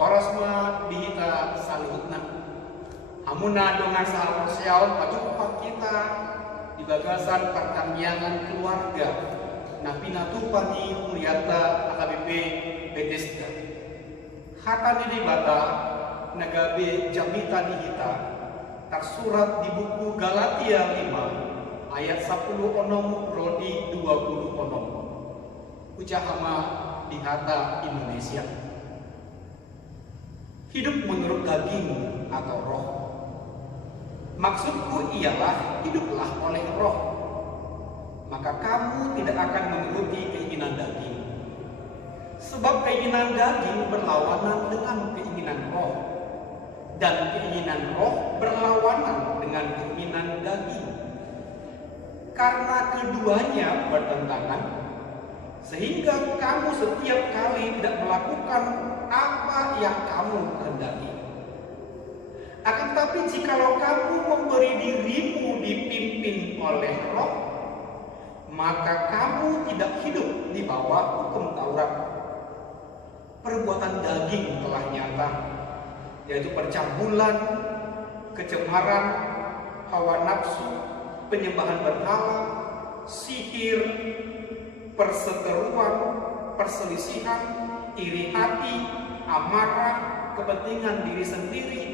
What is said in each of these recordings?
Orasma dihita saluhutna. Hamuna dengan sahabat siaon pajumpa kita di bagasan pertanian keluarga. Napina tupani mulyata AKBP Bethesda. Hata di bata nagabe jamita dihita tersurat di buku Galatia 5 ayat 10 onom rodi 20 onom. Ucahama di hata Indonesia. Hidup menurut daging atau roh. Maksudku ialah hiduplah oleh roh. Maka kamu tidak akan mengikuti keinginan daging. Sebab keinginan daging berlawanan dengan keinginan roh. Dan keinginan roh berlawanan dengan keinginan daging. Karena keduanya bertentangan, sehingga kamu setiap kali tidak melakukan apa yang kamu kehendaki. Akan tetapi jikalau kamu memberi dirimu dipimpin oleh roh, maka kamu tidak hidup di bawah hukum Taurat. Perbuatan daging telah nyata, yaitu percabulan, kecemaran, hawa nafsu, penyembahan berhala, sihir, perseteruan, perselisihan, iri hati, amarah, kepentingan diri sendiri,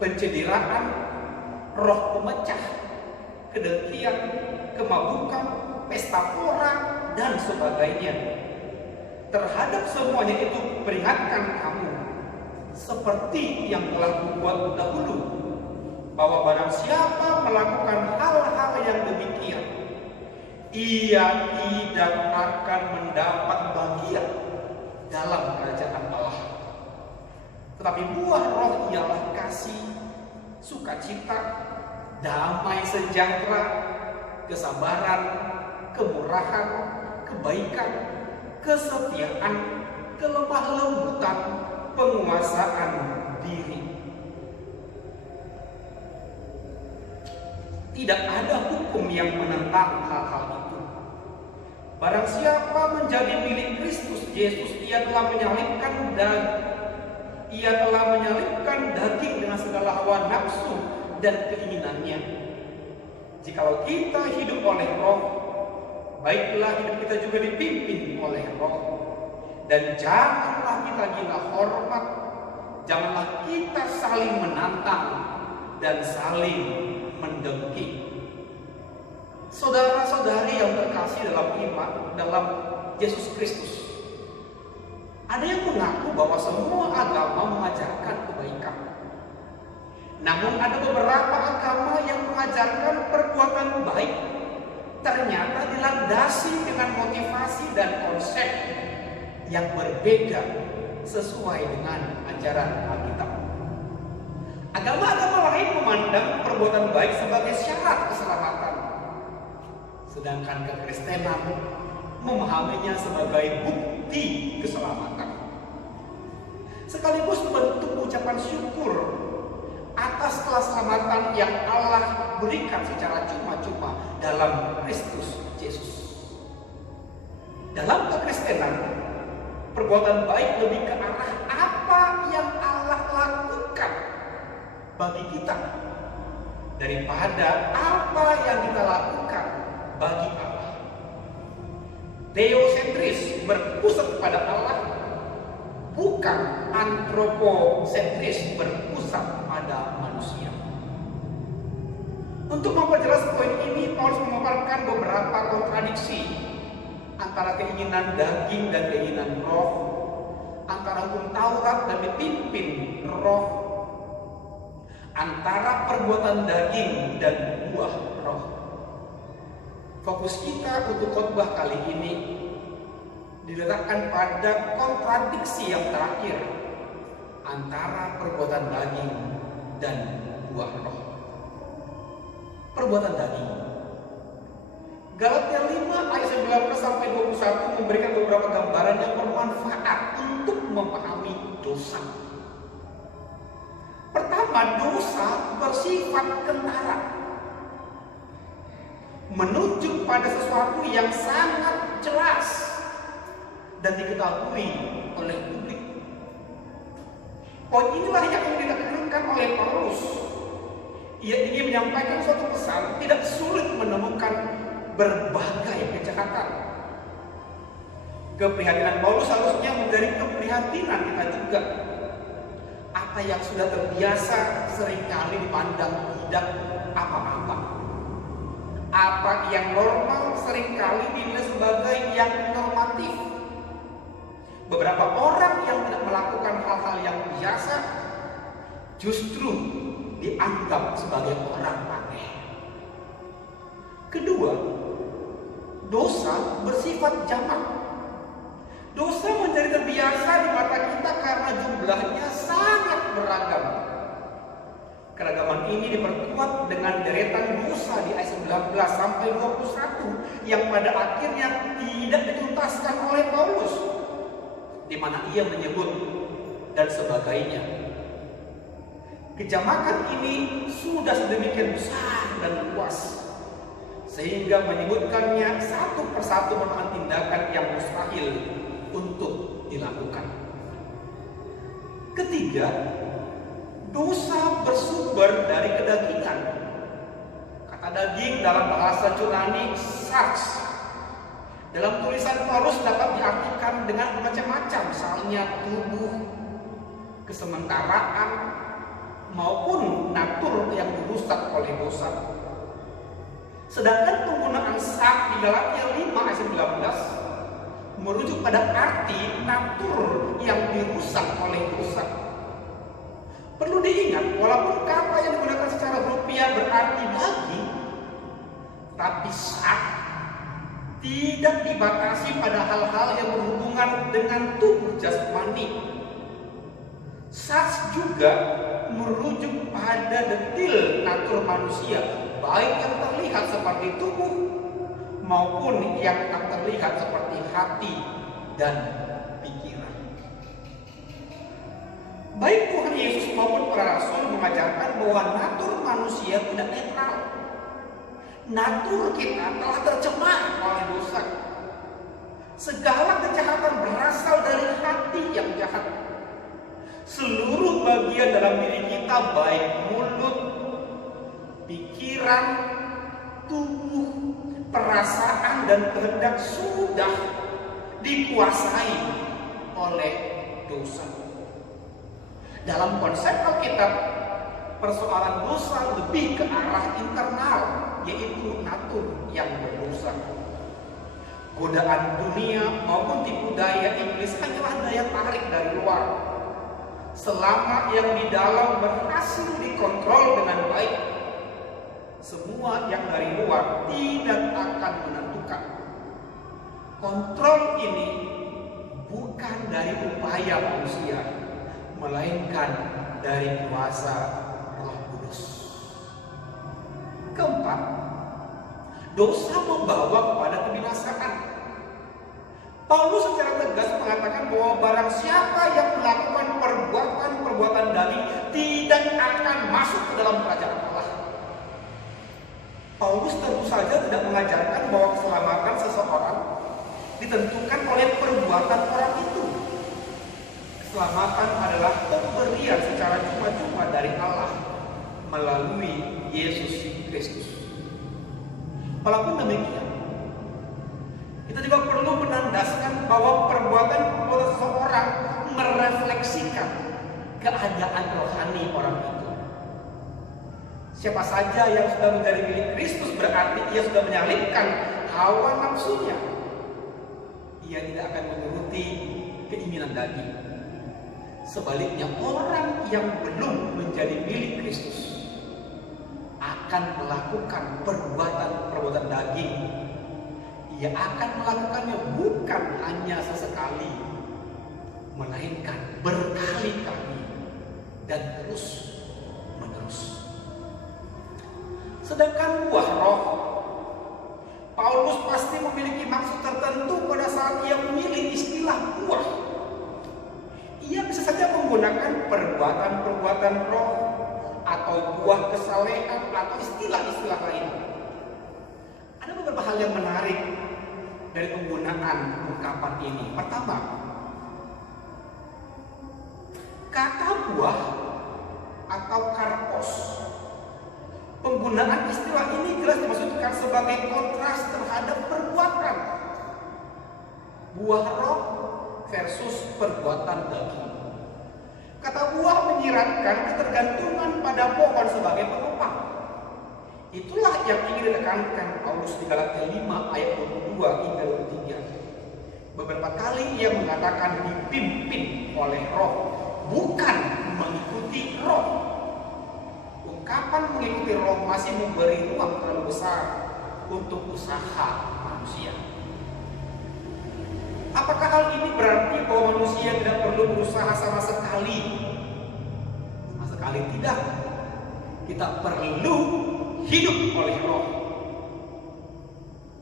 pencederaan, roh pemecah, kedengkian, kemabukan, pesta pora, dan sebagainya. Terhadap semuanya itu peringatkan kamu, seperti yang telah kubuat dahulu, bahwa barang siapa melakukan hal-hal yang demikian, ia tidak akan mendapat bagian dalam kerajaan Allah. Tetapi buah roh ialah kasih, sukacita, damai sejahtera, kesabaran, kemurahan, kebaikan, kesetiaan, kelemah lembutan, penguasaan diri. Tidak ada hukum yang menentang hal-hal itu. Barang siapa menjadi milik Kristus Yesus, ia telah menyalibkan daging dengan segala hawa nafsu dan keinginannya. Jikalau kita hidup oleh roh, baiklah hidup kita juga dipimpin oleh roh. Dan janganlah kita gila hormat, janganlah kita saling menantang dan saling mendengki. Saudara-saudari yang terkasih dalam iman, dalam Yesus Kristus, ada yang mengaku bahwa semua agama mengajarkan kebaikan. Namun ada beberapa agama yang mengajarkan perbuatan baik ternyata dilandasi dengan motivasi dan konsep yang berbeda sesuai dengan ajaran Alkitab. Agama-agama lain memandang perbuatan baik sebagai syarat keselamatan, sedangkan kekristenan memahaminya sebagai bukti keselamatan, sekaligus bentuk ucapan syukur atas keselamatan yang Allah berikan secara cuma-cuma dalam Kristus Yesus. Dalam kekristenan, perbuatan baik lebih ke arah apa yang Allah lakukan bagi kita daripada apa yang kita lakukan bagi Allah. Theosentris, berpusat pada Allah, bukan antroposentris, berpusat pada manusia. Untuk memperjelas poin ini, Paulus memaparkan beberapa kontradiksi antara keinginan daging dan keinginan roh, antara hukum Taurat dan dipimpin roh, antara perbuatan daging dan buah roh. Fokus kita untuk khotbah kali ini diletakkan pada kontradiksi yang terakhir antara perbuatan daging dan buah roh. Perbuatan daging. Galatia 5 ayat 19 sampai 21 memberikan beberapa gambaran yang bermanfaat untuk memahami dosa. Pertama, dosa bersifat kentara, menunjuk pada sesuatu yang sangat jelas dan diketahui oleh publik. Poin inilah yang ditekankan oleh Paulus. Ia ingin menyampaikan suatu pesan, tidak sulit menemukan berbagai kejahatan. Keprihatinan Paulus harusnya menjadi keprihatinan kita juga. Apa yang sudah terbiasa seringkali dipandang tidak apa-apa. Apa yang normal seringkali dinilai sebagai yang normatif. Beberapa orang yang tidak melakukan hal-hal yang biasa justru dianggap sebagai orang aneh. Kedua, dosa bersifat jamak. Dosa menjadi terbiasa di mata kita karena jumlahnya sangat beragam. Keragaman ini diperkuat dengan deretan dosa di ayat 19 sampai 21 yang pada akhirnya tidak dituntaskan oleh Paulus, di mana ia menyebut dan sebagainya. Kejamakan ini sudah sedemikian besar dan luas sehingga menyebutkannya satu persatu merupakan tindakan yang mustahil untuk dilakukan. Ketiga, dosa bersumber dari kedagingan. Kata daging dalam bahasa Yunani sarx. Dalam tulisan Paulus dapat diartikan dengan macam-macam, misalnya tubuh, kesementaraan, maupun natur yang dirusak oleh dosa. Sedangkan penggunaan sarx di Galatia 5 ayat 19 merujuk pada arti natur yang dirusak oleh dosa. Perlu diingat, walaupun kata yang digunakan secara rupiah berarti daging, tapi sarx tidak dibatasi pada hal-hal yang berhubungan dengan tubuh jasmani. Sarx juga merujuk pada detil natur manusia, baik yang terlihat seperti tubuh maupun yang tak terlihat seperti hati dan pikiran. Baik Tuhan Yesus maupun para rasul mengajarkan bahwa natur manusia tidak netral. Natur kita telah tercemar oleh dosa. Segala kejahatan berasal dari hati yang jahat. Seluruh bagian dalam diri kita, baik mulut, pikiran, tubuh, perasaan, dan kehendak sudah dikuasai oleh dosa. Dalam konsep Alkitab, persoalan dosa lebih ke arah internal, yaitu natur yang berdosa. Godaan dunia maupun tipu daya iblis hanyalah daya tarik dari luar. Selama yang di dalam berhasil dikontrol dengan baik, semua yang dari luar tidak akan menentukan. Kontrol ini bukan dari upaya manusia, melainkan dari kuasa Roh Kudus. Keempat, dosa membawa kepada kebinasaan. Paulus secara tegas mengatakan bahwa barang siapa yang melakukan perbuatan-perbuatan daging tidak akan masuk ke dalam kerajaan Allah. Paulus tentu saja tidak mengajarkan bahwa keselamatan seseorang ditentukan oleh perbuatan orang itu. Keselamatan adalah pemberian secara cuma-cuma dari Allah melalui Yesus Kristus. Walaupun demikian, kita juga perlu menandaskan bahwa perbuatan seseorang merefleksikan keadaan rohani orang itu. Siapa saja yang sudah menjadi milik Kristus berarti ia sudah menyalibkan hawa nafsunya. Ia tidak akan menuruti keinginan daging. Sebaliknya, orang yang belum menjadi milik Kristus akan melakukan perbuatan daging. Ia akan melakukannya bukan hanya sesekali, melainkan berkali-kali dan terus menerus. Sedangkan buah roh, Paulus pasti memiliki maksud tertentu pada saat ia memilih istilah buah. Ia bisa saja menggunakan perbuatan-perbuatan roh atau buah kesalehan atau istilah-istilah lain. Ada beberapa hal yang menarik dari penggunaan ungkapan ini. Pertama, kata buah atau karpos. Penggunaan istilah ini jelas dimaksudkan sebagai kontras terhadap perbuatan. Buah roh versus perbuatan daging. Kata buah menyiratkan ketergantungan pada pohon sebagai penopang. Itulah yang ingin ditekankan Paulus di Galatia 5 ayat 22 hingga 23. Beberapa kali ia mengatakan dipimpin oleh roh, bukan mengikuti roh. Ungkapan mengikuti roh masih memberi ruang terlalu besar untuk usaha manusia. Apakah hal ini berarti bahwa manusia tidak perlu berusaha sama sekali? Sama sekali tidak. Kita perlu hidup oleh roh.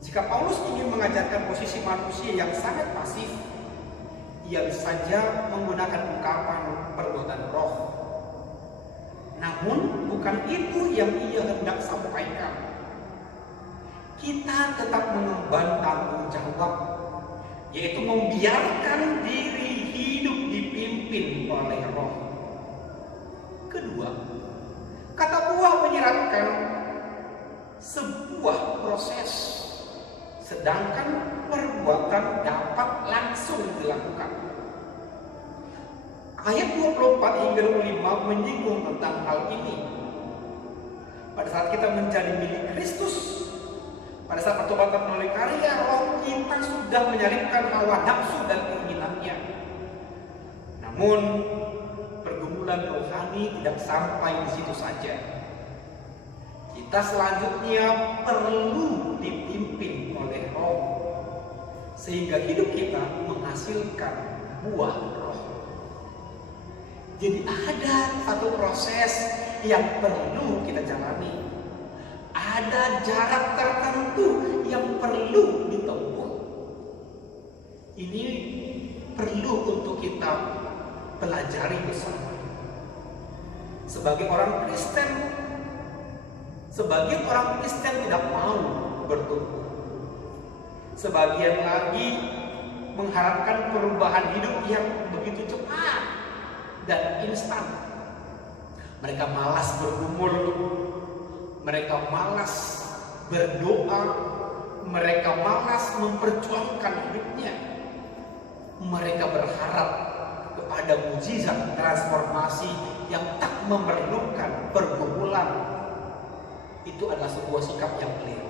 Jika Paulus ingin mengajarkan posisi manusia yang sangat pasif, ia bisa saja menggunakan ungkapan perbuatan roh. Namun bukan itu yang ia hendak sampaikan. Kita tetap mengemban tanggung jawab, yaitu membiarkan diri hidup dipimpin oleh roh. Kedua, kata buah menyiratkan sebuah proses, sedangkan perbuatan dapat langsung dilakukan. Ayat 24 hingga 25 menyinggung tentang hal ini. Pada saat kita menjadi milik Kristus, pada saat pertobatan melalui karya roh, kita sudah menyalibkan hawa nafsu dan keinginannya. Namun pergumulan rohani tidak sampai di situ saja. Kita selanjutnya perlu dipimpin oleh roh, sehingga hidup kita menghasilkan buah roh. Jadi ada satu proses yang perlu kita jalani. Ada jarak tertentu yang perlu ditempuh. Ini perlu untuk kita pelajari bersama. Sebagai orang Kristen tidak mau bertumbuh. Sebagian lagi mengharapkan perubahan hidup yang begitu cepat dan instan. Mereka malas bergumul, mereka malas berdoa, mereka malas memperjuangkan hidupnya. Mereka berharap kepada mujizat transformasi yang tak memerlukan pergumulan. Itu adalah sebuah sikap yang keliru.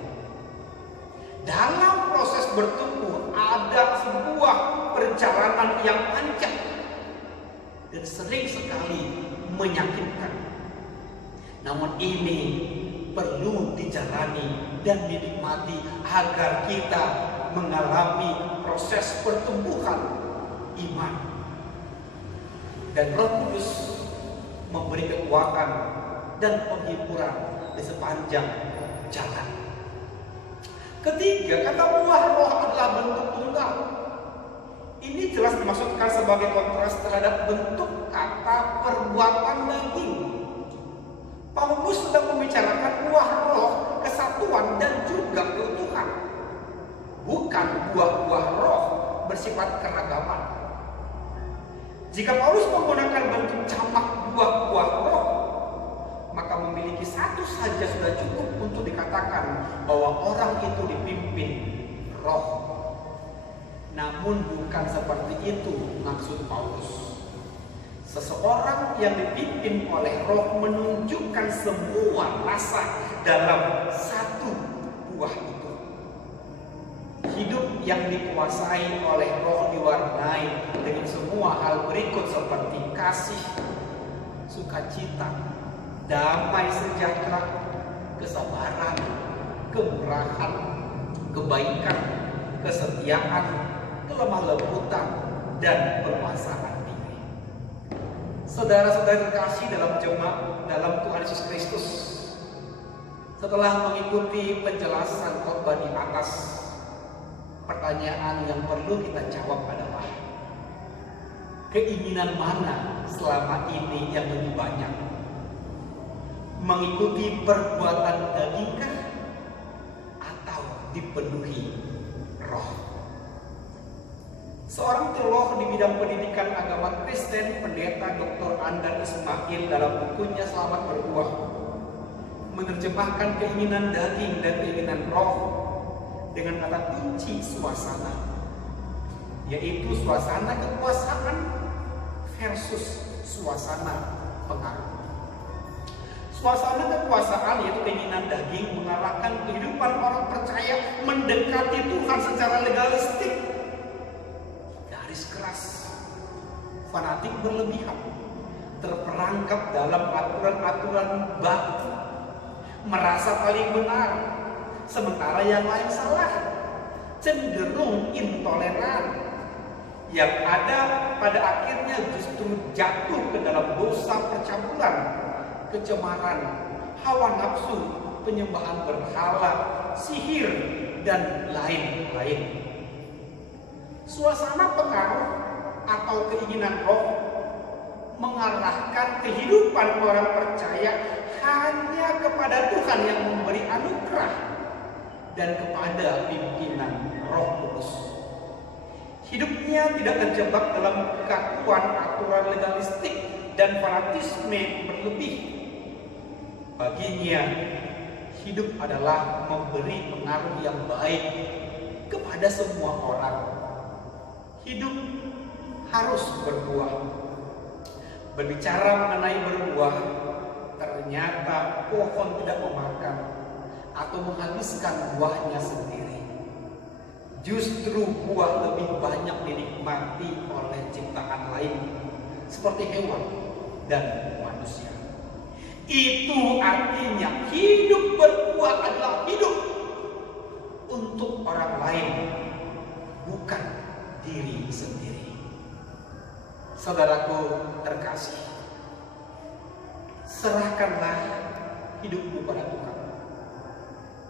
Dalam proses bertumbuh ada sebuah perjalanan yang panjang dan sering sekali menyakitkan. Namun ini perlu dijalani dan dinikmati agar kita mengalami proses pertumbuhan iman. Dan Roh Kudus memberi kekuatan dan penghiburan di sepanjang jalan. Ketiga, kata buah roh adalah bentuk tunggal. Ini jelas dimaksudkan sebagai kontras terhadap bentuk kata perbuatan daging. Paulus sedang membicarakan buah roh, kesatuan dan juga keutuhan. Bukan buah-buah roh bersifat keragaman. Jika Paulus menggunakan bentuk jamak buah-buah roh, maka memiliki satu saja sudah cukup untuk dikatakan bahwa orang itu dipimpin roh. Namun bukan seperti itu maksud Paulus. Seseorang yang dipimpin oleh roh menunjukkan semua rasa dalam satu buah itu. Hidup yang dikuasai oleh roh diwarnai dengan semua hal berikut seperti kasih, sukacita, damai sejahtera, kesabaran, kemurahan, kebaikan, kesetiaan, kelemah lembutan, dan penguasaan diri. Saudara-saudara terkasih dalam jemaat dalam Tuhan Yesus Kristus, setelah mengikuti penjelasan khotbah di atas, pertanyaan yang perlu kita jawab adalah, keinginan mana selama ini yang lebih banyak? Mengikuti perbuatan dagingkah atau dipenuhi roh? Seorang teolog di bidang pendidikan agama Kristen, Pendeta Dr. Andar Ismail dalam bukunya Selamat Berbuah menerjemahkan keinginan daging dan keinginan roh dengan kata kunci suasana, yaitu suasana kekuasaan versus suasana pengaruh. Suasana kekuasaan yaitu keinginan daging mengarahkan kehidupan orang percaya mendekati Tuhan secara legalistik, garis keras, fanatik berlebihan, terperangkap dalam aturan-aturan baku, merasa paling benar, sementara yang lain salah, cenderung intoleran, yang ada pada akhirnya justru jatuh ke dalam dosa percampuran, kecemaran, hawa nafsu, penyembahan berhala, sihir, dan lain-lain. Suasana pengaruh atau keinginan roh mengarahkan kehidupan orang percaya hanya kepada Tuhan yang memberi anugerah dan kepada pimpinan Roh Kudus. Hidupnya tidak terjebak dalam kekakuan aturan legalistik dan fanatisme berlebih. Baginya, hidup adalah memberi pengaruh yang baik kepada semua orang. Hidup harus berbuah. Berbicara mengenai berbuah, ternyata pohon tidak memakan atau menghabiskan buahnya sendiri. Justru buah lebih banyak dinikmati oleh ciptaan lain seperti hewan dan manusia. Itu artinya hidup berbuah adalah hidup untuk orang lain, bukan diri sendiri. Saudaraku terkasih, serahkanlah hidupmu pada Tuhan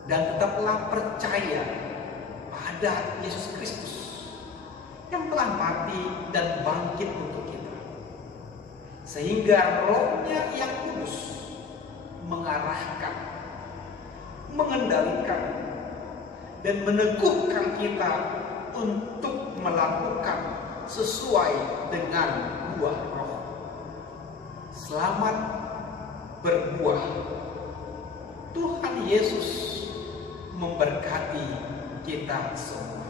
dan tetaplah percaya pada Yesus Kristus yang telah mati dan bangkit untuk kita, sehingga Roh-Nya yang kudus mengarahkan, mengendalikan, dan meneguhkan kita untuk melakukan sesuai dengan buah roh. Selamat berbuah. Tuhan Yesus memberkati kita semua.